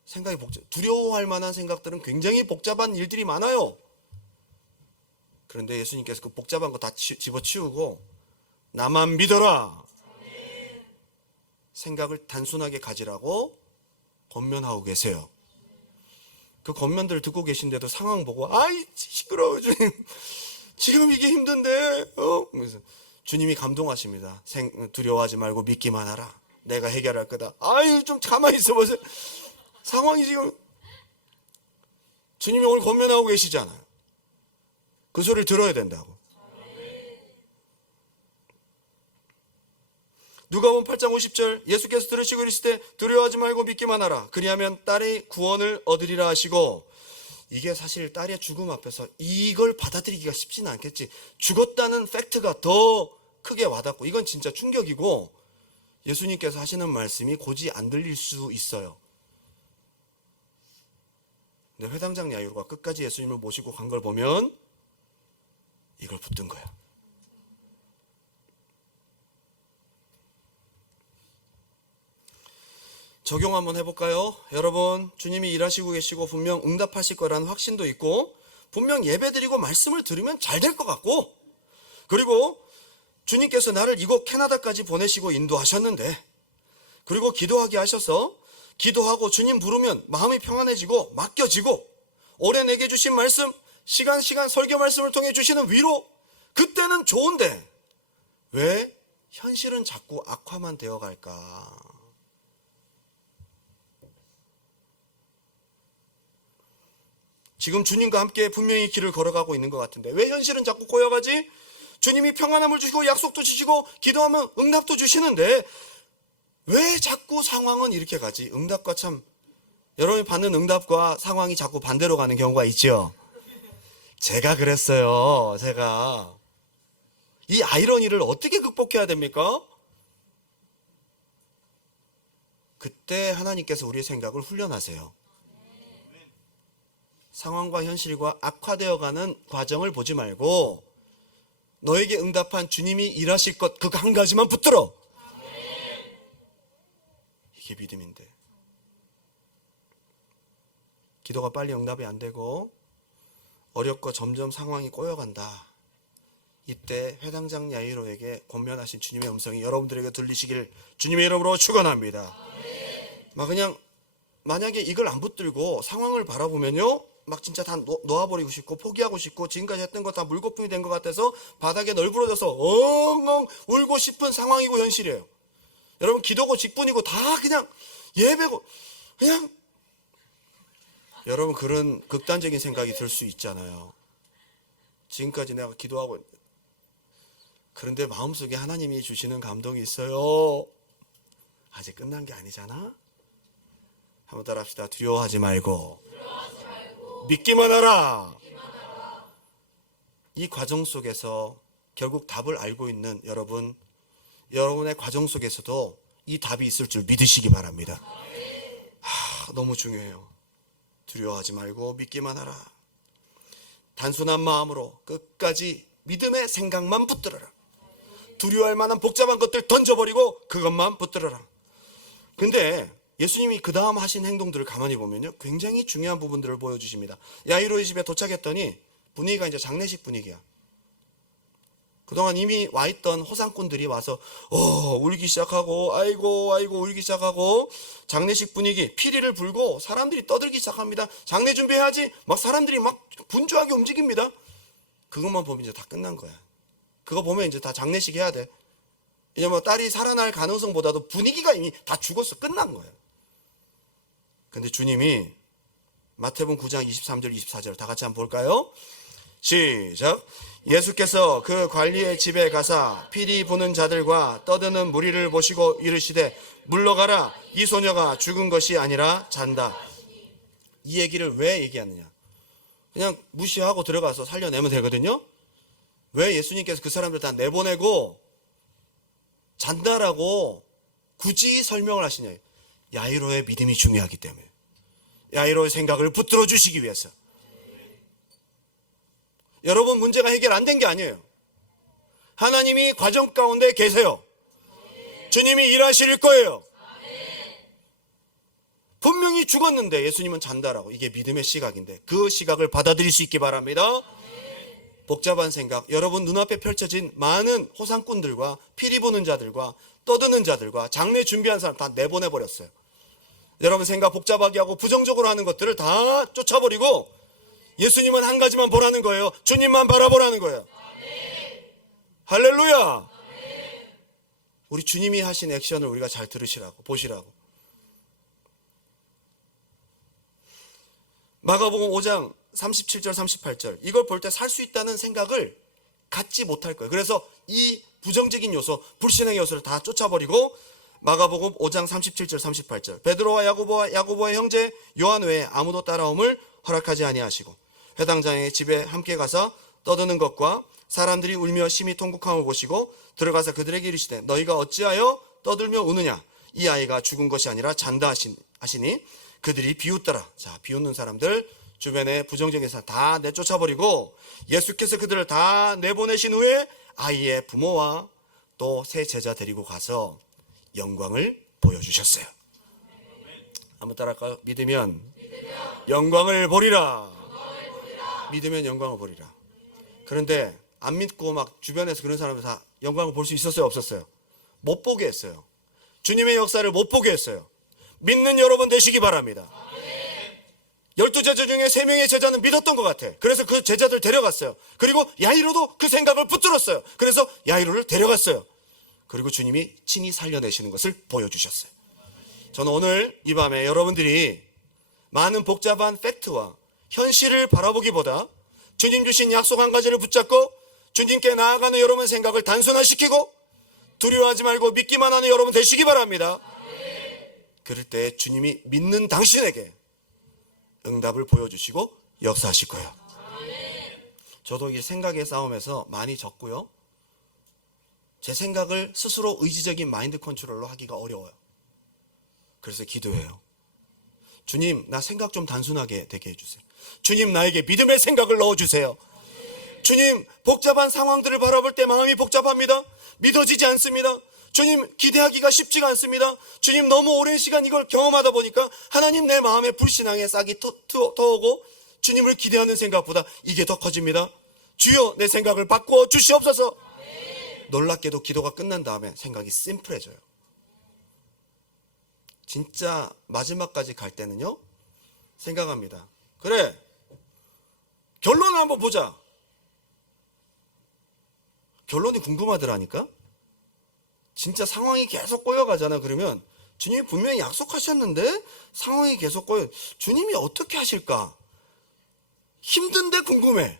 생각이 두려워할 만한 생각들은 굉장히 복잡한 일들이 많아요. 그런데 예수님께서 그 복잡한 거 다 집어치우고 나만 믿어라. 생각을 단순하게 가지라고 권면하고 계세요. 그 권면들을 듣고 계신데도 상황 보고 아이 시끄러워 주님, 지금 이게 힘든데 그래서 주님이 감동하십니다. 두려워하지 말고 믿기만 하라. 내가 해결할 거다. 아유 좀 가만히 있어 보세요. 상황이 지금 주님이 오늘 권면하고 계시잖아요. 그 소리를 들어야 된다고. 누가복음 8장 50절 예수께서 들으시고 이르시되 두려워하지 말고 믿기만 하라. 그리하면 딸이 구원을 얻으리라 하시고, 이게 사실 딸의 죽음 앞에서 이걸 받아들이기가 쉽지는 않겠지. 죽었다는 팩트가 더 크게 와닿고 이건 진짜 충격이고, 예수님께서 하시는 말씀이 곧이 안 들릴 수 있어요. 근데 회당장 야이로가 끝까지 예수님을 모시고 간 걸 보면 이걸 붙든 거야. 적용 한번 해볼까요? 여러분, 주님이 일하시고 계시고 분명 응답하실 거라는 확신도 있고, 분명 예배드리고 말씀을 들으면 잘 될 것 같고, 그리고 주님께서 나를 이곳 캐나다까지 보내시고 인도하셨는데, 그리고 기도하게 하셔서 기도하고 주님 부르면 마음이 평안해지고 맡겨지고, 올해 내게 주신 말씀, 시간 설교 말씀을 통해 주시는 위로, 그때는 좋은데 왜 현실은 자꾸 악화만 되어 갈까? 지금 주님과 함께 분명히 길을 걸어가고 있는 것 같은데 왜 현실은 자꾸 꼬여가지? 주님이 평안함을 주시고 약속도 주시고 기도하면 응답도 주시는데 왜 자꾸 상황은 이렇게 가지? 응답과 참, 여러분이 받는 응답과 상황이 자꾸 반대로 가는 경우가 있죠. 제가 그랬어요. 제가 이 아이러니를 어떻게 극복해야 됩니까? 그때 하나님께서 우리의 생각을 훈련하세요. 상황과 현실과 악화되어가는 과정을 보지 말고 너에게 응답한 주님이 일하실 것 그 한 가지만 붙들어. 이게 믿음인데 기도가 빨리 응답이 안 되고 어렵고 점점 상황이 꼬여간다. 이때 회당장 야이로에게 권면하신 주님의 음성이 여러분들에게 들리시길 주님의 이름으로 축원합니다. 막 그냥 만약에 이걸 안 붙들고 상황을 바라보면요, 막 진짜 다 놓아버리고 싶고 포기하고 싶고 지금까지 했던 거 다 물거품이 된 것 같아서 바닥에 널브러져서 엉엉 울고 싶은 상황이고 현실이에요. 여러분 기도고 직분이고 다 그냥 예배고 그냥 여러분 그런 극단적인 생각이 들 수 있잖아요. 지금까지 내가 기도하고 그런데 마음속에 하나님이 주시는 감동이 있어요. 아직 끝난 게 아니잖아. 한번 따라 합시다. 두려워하지 말고 믿기만 하라. 이 과정 속에서 결국 답을 알고 있는 여러분, 여러분의 과정 속에서도 이 답이 있을 줄 믿으시기 바랍니다. 너무 중요해요. 두려워하지 말고 믿기만 하라. 단순한 마음으로 끝까지 믿음의 생각만 붙들어라. 두려워할 만한 복잡한 것들 던져버리고 그것만 붙들어라. 근데 예수님이 그 다음 하신 행동들을 가만히 보면요, 굉장히 중요한 부분들을 보여주십니다. 야이로의 집에 도착했더니 분위기가 이제 장례식 분위기야. 그동안 이미 와있던 호상꾼들이 와서 울기 시작하고 아이고 울기 시작하고 장례식 분위기 피리를 불고 사람들이 떠들기 시작합니다. 장례 준비해야지. 막 사람들이 막 분주하게 움직입니다. 그것만 보면 이제 다 끝난 거야. 그거 보면 이제 다 장례식 해야 돼. 왜냐면 딸이 살아날 가능성보다도 분위기가 이미 다 죽었어. 끝난 거예요. 근데 주님이 마태복음 9장 23절 24절 다 같이 한번 볼까요? 시작. 예수께서 그 관리의 집에 가사 피리 부는 자들과 떠드는 무리를 보시고 이르시되 물러가라. 이 소녀가 죽은 것이 아니라 잔다. 이 얘기를 왜 얘기하느냐? 그냥 무시하고 들어가서 살려내면 되거든요. 왜 예수님께서 그 사람들 다 내보내고 잔다라고 굳이 설명을 하시냐? 야이로의 믿음이 중요하기 때문에, 야이로의 생각을 붙들어 주시기 위해서. 여러분 문제가 해결 안 된 게 아니에요. 하나님이 과정 가운데 계세요. 주님이 일하실 거예요. 분명히 죽었는데 예수님은 잔다라고. 이게 믿음의 시각인데 그 시각을 받아들일 수 있기 바랍니다. 복잡한 생각, 여러분 눈앞에 펼쳐진 많은 호상꾼들과 피리 부는 자들과 떠드는 자들과 장례 준비한 사람 다 내보내버렸어요. 여러분 생각 복잡하게 하고 부정적으로 하는 것들을 다 쫓아버리고 예수님은 한 가지만 보라는 거예요. 주님만 바라보라는 거예요. 할렐루야. 우리 주님이 하신 액션을 우리가 잘 들으시라고, 보시라고. 마가복음 5장 37절 38절 이걸 볼 때 살 수 있다는 생각을 갖지 못할 거예요. 그래서 이 부정적인 요소, 불신의 요소를 다 쫓아버리고 마가복음 5장 37절 38절 베드로와 야고보의 형제 요한 외에 아무도 따라옴을 허락하지 아니하시고 회당장의 집에 함께 가서 떠드는 것과 사람들이 울며 심히 통곡함을 보시고 들어가서 그들에게 이르시되 너희가 어찌하여 떠들며 우느냐? 이 아이가 죽은 것이 아니라 잔다 하시니 그들이 비웃더라. 자, 비웃는 사람들, 주변에 부정적인 사람 다 내쫓아버리고 예수께서 그들을 다 내보내신 후에 아이의 부모와 또 세 제자 데리고 가서 영광을 보여주셨어요. 한번 따라할까요? 믿으면 영광을 보리라. 믿으면 영광을 보리라. 그런데 안 믿고 막 주변에서 그런 사람들 다 영광을 볼 수 있었어요? 없었어요? 못 보게 했어요. 주님의 역사를 못 보게 했어요. 믿는 여러분 되시기 바랍니다. 12제자 중에 3명의 제자는 믿었던 것 같아. 그래서 그 제자들 데려갔어요. 그리고 야이로도 그 생각을 붙들었어요. 그래서 야이로를 데려갔어요. 그리고 주님이 친히 살려내시는 것을 보여주셨어요. 저는 오늘 이 밤에 여러분들이 많은 복잡한 팩트와 현실을 바라보기보다 주님 주신 약속 한 가지를 붙잡고 주님께 나아가는 여러분 생각을 단순화시키고 두려워하지 말고 믿기만 하는 여러분 되시기 바랍니다. 그럴 때 주님이 믿는 당신에게 응답을 보여주시고 역사하실 거예요. 저도 이 생각의 싸움에서 많이 졌고요. 제 생각을 스스로 의지적인 마인드 컨트롤로 하기가 어려워요. 그래서 기도해요. 주님, 나 생각 좀 단순하게 되게 해주세요. 주님, 나에게 믿음의 생각을 넣어주세요. 주님, 복잡한 상황들을 바라볼 때 마음이 복잡합니다. 믿어지지 않습니다. 주님, 기대하기가 쉽지가 않습니다. 주님, 너무 오랜 시간 이걸 경험하다 보니까 하나님, 내 마음에 불신앙의 싹이 터오고 주님을 기대하는 생각보다 이게 더 커집니다. 주여, 내 생각을 바꾸어 주시옵소서. 놀랍게도 기도가 끝난 다음에 생각이 심플해져요. 진짜 마지막까지 갈 때는요, 생각합니다. 그래, 결론을 한번 보자. 결론이 궁금하더라니까. 진짜 상황이 계속 꼬여가잖아. 그러면 주님이 분명히 약속하셨는데 상황이 계속 꼬여. 주님이 어떻게 하실까? 힘든데 궁금해.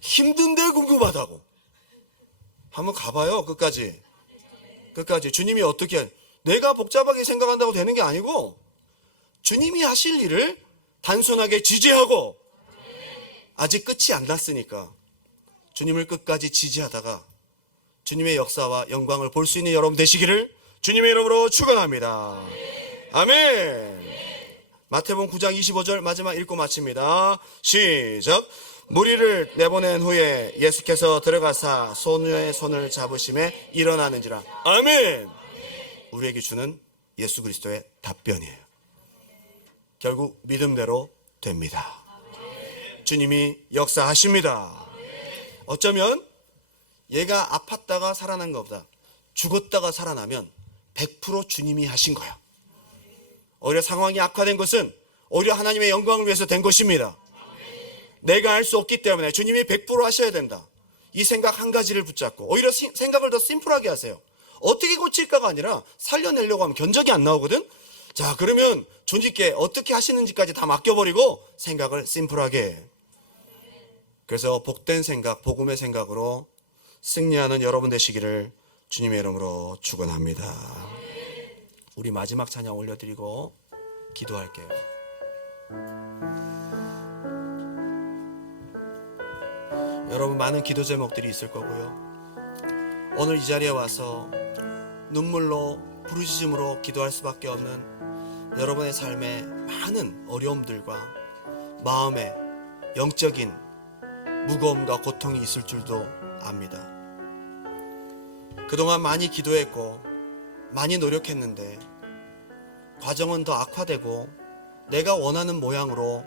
힘든데 궁금하다고. 한번 가봐요. 끝까지. 주님이 어떻게, 내가 복잡하게 생각한다고 되는 게 아니고 주님이 하실 일을 단순하게 지지하고, 아직 끝이 안 났으니까 주님을 끝까지 지지하다가 주님의 역사와 영광을 볼 수 있는 여러분 되시기를 주님의 이름으로 축원합니다. 아멘. 마태복음 9장 25절 마지막 읽고 마칩니다. 시작. 무리를 내보낸 후에 예수께서 들어가사 소녀의 손을 잡으심에 일어나는지라. 아멘. 우리에게 주는 예수 그리스도의 답변이에요. 결국 믿음대로 됩니다. 주님이 역사하십니다. 어쩌면 얘가 아팠다가 살아난 것보다 죽었다가 살아나면 100% 주님이 하신 거야. 오히려 상황이 악화된 것은 오히려 하나님의 영광을 위해서 된 것입니다. 내가 할 수 없기 때문에 주님이 100% 하셔야 된다. 이 생각 한 가지를 붙잡고 오히려 생각을 더 심플하게 하세요. 어떻게 고칠까가 아니라 살려내려고 하면 견적이 안 나오거든. 자, 그러면 주님께 어떻게 하시는지까지 다 맡겨버리고 생각을 심플하게 해. 그래서 복된 생각, 복음의 생각으로 승리하는 여러분 되시기를 주님의 이름으로 축원합니다. 우리 마지막 찬양 올려드리고 기도할게요. 여러분, 많은 기도 제목들이 있을 거고요. 오늘 이 자리에 와서 눈물로 부르짖음으로 기도할 수밖에 없는 여러분의 삶에 많은 어려움들과 마음의 영적인 무거움과 고통이 있을 줄도 압니다. 그동안 많이 기도했고 많이 노력했는데 과정은 더 악화되고 내가 원하는 모양으로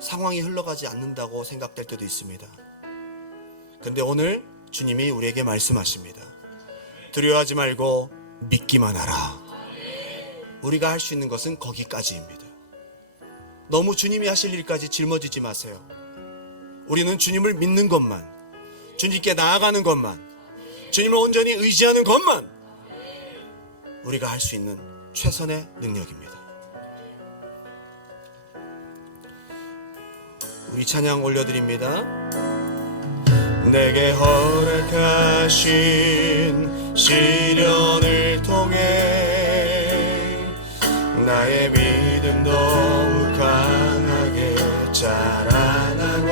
상황이 흘러가지 않는다고 생각될 때도 있습니다. 근데 오늘 주님이 우리에게 말씀하십니다. 두려워하지 말고 믿기만 하라. 우리가 할 수 있는 것은 거기까지입니다. 너무 주님이 하실 일까지 짊어지지 마세요. 우리는 주님을 믿는 것만, 주님께 나아가는 것만, 주님을 온전히 의지하는 것만 우리가 할 수 있는 최선의 능력입니다. 우리 찬양 올려드립니다. 내게 허락하신 시련을 통해 나의 믿음 더욱 강하게 자라나고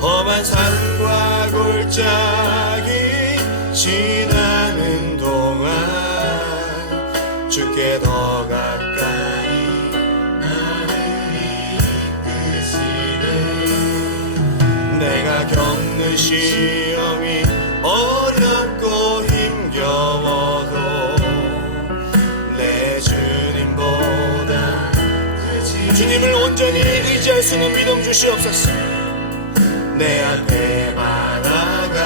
험한 산과 골짜기 지나는 동안 주께 더 가까이 나를 이끄시네. 내가 겪는 시험이 어렵고 힘겨워도 내 주님보다 주님을 온전히 의지할 수 있는 믿음 주시옵소서. 내 앞에 바다가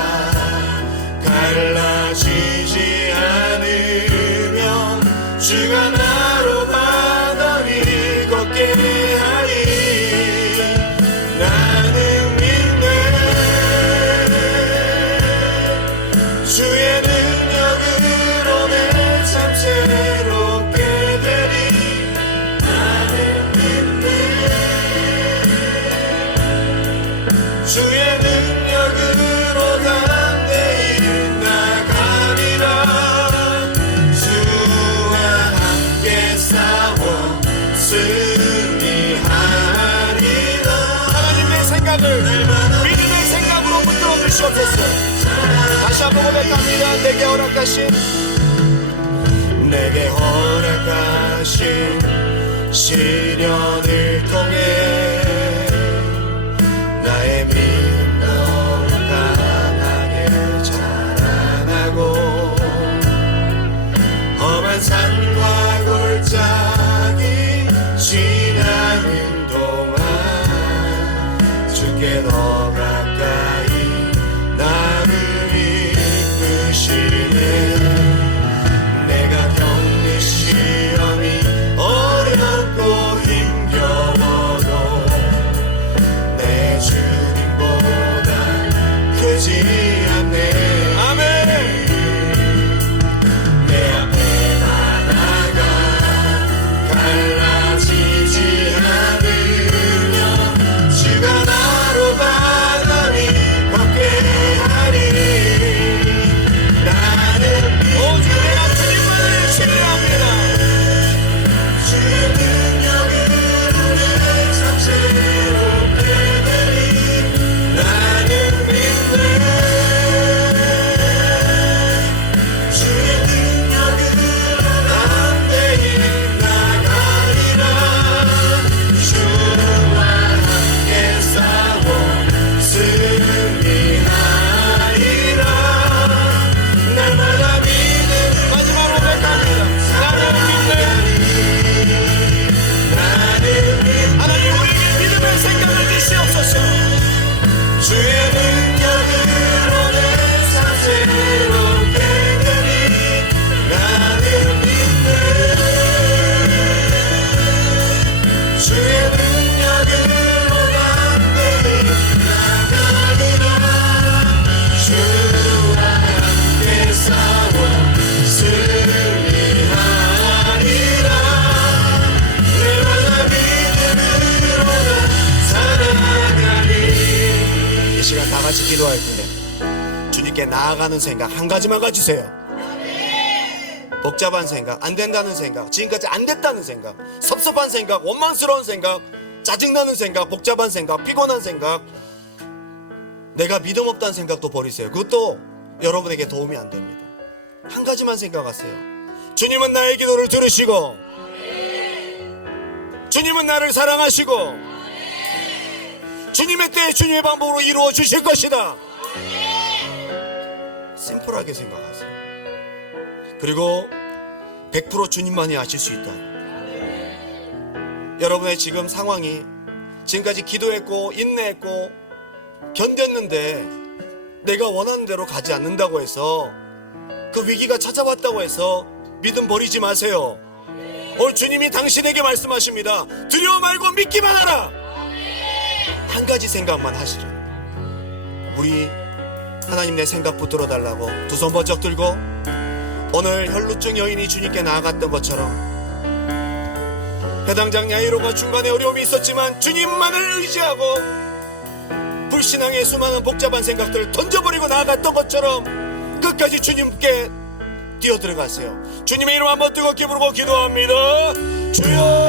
갈라지지 않으면 주가 나로 바다 위 걷게 하리. 나는 믿네. 주의 능력으로 내 삶 새롭게 되리. 나는 믿네. 주의 능력으로 담대히 나가리라. 주와 함께 싸워 승리하리라. 하나님의 생각을 믿음의 생각으로 붙들어 주시옵소서. 다시 한번 고백합니다. 내게 허락하신 시련을 통해 주의 능력으로 담대히 나가리라. 주와 함께 싸워 승리하리라. 내가 믿음으로 살아가리. 이 시간 다 같이 기도할 때 주님께 나아가는 생각 한 가지만 가주세요. 복잡한 생각, 안 된다는 생각, 지금까지 안 됐다는 생각, 섭섭한 생각, 원망스러운 생각, 짜증나는 생각, 복잡한 생각, 피곤한 생각, 내가 믿음 없다는 생각도 버리세요. 그것도 여러분에게 도움이 안 됩니다. 한 가지만 생각하세요. 주님은 나의 기도를 들으시고, 주님은 나를 사랑하시고, 주님의 때에 주님의 방법으로 이루어 주실 것이다. 심플하게 생각하세요. 그리고 100% 주님만이 아실 수 있다. 여러분의 지금 상황이 지금까지 기도했고 인내했고 견뎠는데 내가 원하는 대로 가지 않는다고 해서 그 위기가 찾아왔다고 해서 믿음 버리지 마세요. 오늘 주님이 당신에게 말씀하십니다. 두려워 말고 믿기만 하라. 한 가지 생각만 하시라는. 우리 하나님 내 생각 붙들어 달라고 두 손 번쩍 들고 오늘 혈루증 여인이 주님께 나아갔던 것처럼 해당장 야이로가 중간에 어려움이 있었지만 주님만을 의지하고 불신앙의 수많은 복잡한 생각들을 던져버리고 나아갔던 것처럼 끝까지 주님께 뛰어들어가세요. 주님의 이름 한번 뜨겁게 부르고 기도합니다. 주여